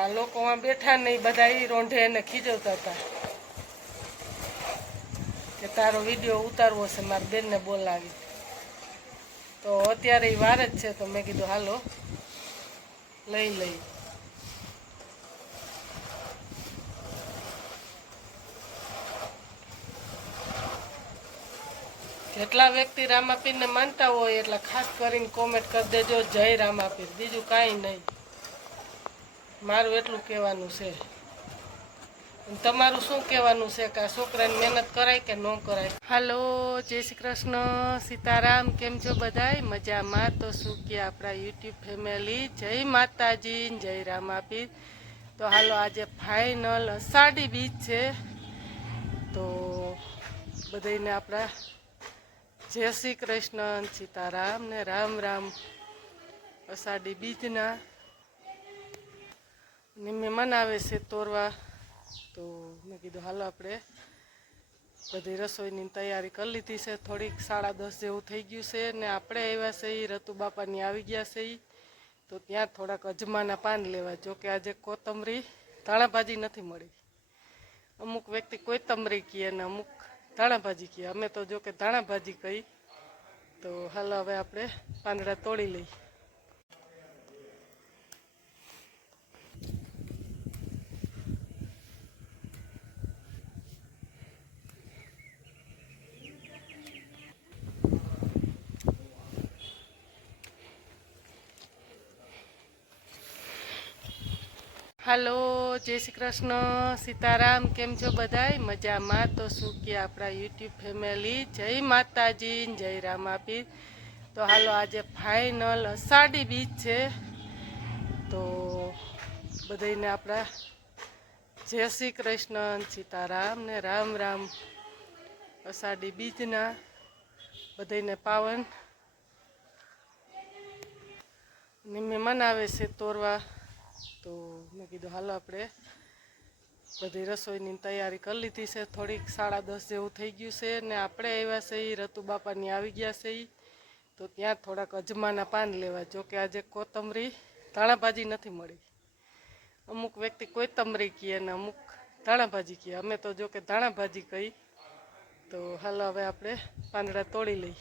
આ લોકો બેઠા નહીં, બધા એ રોંઢે એને ખીજવતા હતા કે તારો વિડીયો ઉતારવો છે, મારી બેનને બોલાવી. તો અત્યારે એ વાર જ છે, તો મેં કીધું હાલો લઈ. જેટલા વ્યક્તિ રામાપીરને માનતા હોય એટલા ખાસ કરીને કોમેન્ટ કરી દેજો જય રામાપીર. બીજું કાંઈ નહીં, મારું એટલું કહેવાનું છે. તમારું શું કહેવાનું છે કે આ છોકરાને મહેનત કરાય કે ન કરાય? હાલો, જય શ્રી કૃષ્ણ, સીતારામ. કેમ છો બધાય? મજામાં? તો શું કે આપણા યુટ્યુબ ફેમિલી, જય માતાજી, જય રામાપીર. તો હાલો, આજે ફાઇનલ અષાઢી બીજ છે, તો બધાને આપણા જય શ્રી કૃષ્ણ, સીતારામ ને રામ રામ. અષાઢી બીજના મહેમાન આવે છે તોરવા, તો મેં કીધું હાલો આપણે બધી રસોઈની તૈયારી કરી લીધી છે. થોડીક 10:30 જેવું થઈ ગયું છે ને આપણે આવ્યા છે રતુ બાપાની આવી ગયા છે, તો ત્યાં થોડાક અજમાના પાન લેવા. જોકે આજે કોથમરી ધાણાભાજી નથી મળી. અમુક વ્યક્તિ કોથમરી કહે ને અમુક ધાણાભાજી કહે. અમે તો જોકે ધાણાભાજી કહી. તો હાલો હવે આપણે પાંદડા તોડી લઈ. હાલો, જય શ્રી કૃષ્ણ, સીતારામ. કેમ છો બધાય? મજામાં? તો શું કે આપણા યુટ્યુબ ફેમિલી, જય માતાજી, જય રામાપીર. તો હાલો, આજે ફાઇનલ અષાઢી બીજ છે, તો બધાને આપણા જય શ્રી કૃષ્ણ, સીતારામ ને રામ રામ. અષાઢી બીજના બધાને પાવન મહેમાન આવે છે તોરવા, તો મેં કીધું હાલો આપણે બધી રસોઈની તૈયારી કરી લીધી છે. થોડીક 10:30 જેવું થઈ ગયું છે ને આપણે આવ્યા છે રતુ બાપાની આવી ગયા છે, તો ત્યાં થોડાક અજમાના પાન લેવા. જોકે આજે કોથમરી ધાણાભાજી નથી મળી. અમુક વ્યક્તિ કોથમરી કહે ને અમુક ધાણાભાજી કહે. અમે તો જોકે ધાણાભાજી કહી. તો હાલો હવે આપણે પાંદડા તોડી લઈ.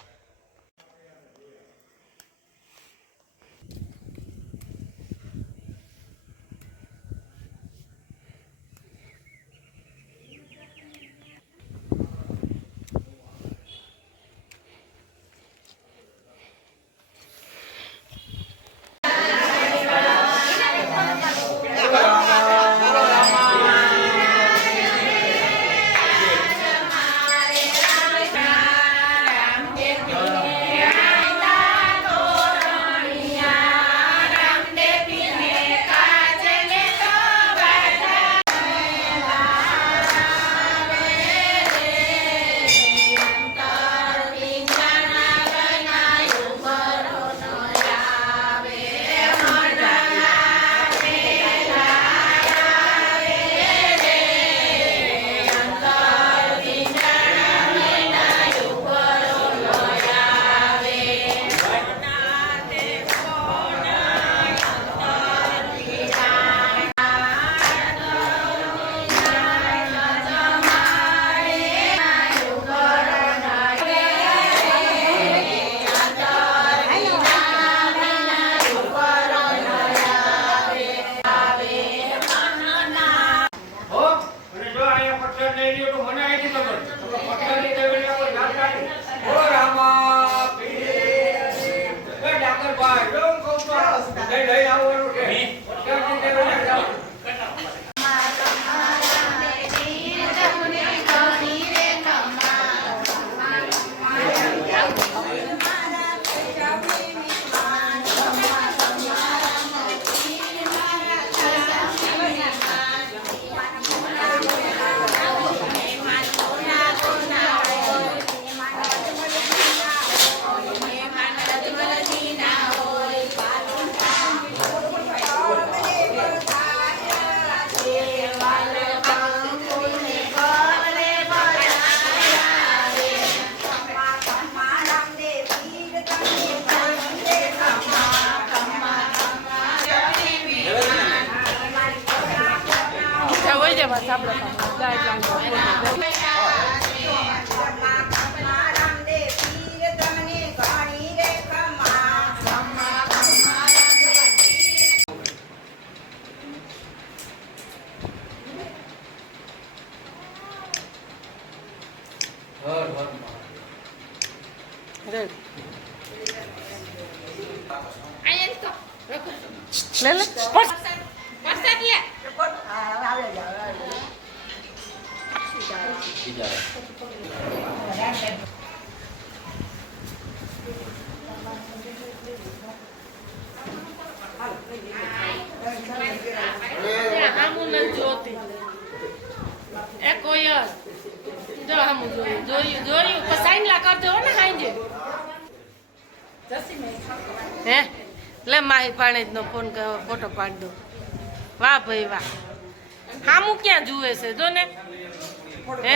જોજે બસ આપણે લે લે જોયું સાઈનલા કરજો ને સાંજે હે લે માહી પાણી નો ફોટો પાડી દો વાહ ભાઈ વાહ હામું ક્યાં જુએ છે જો ને હે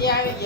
એ આવી ગયા.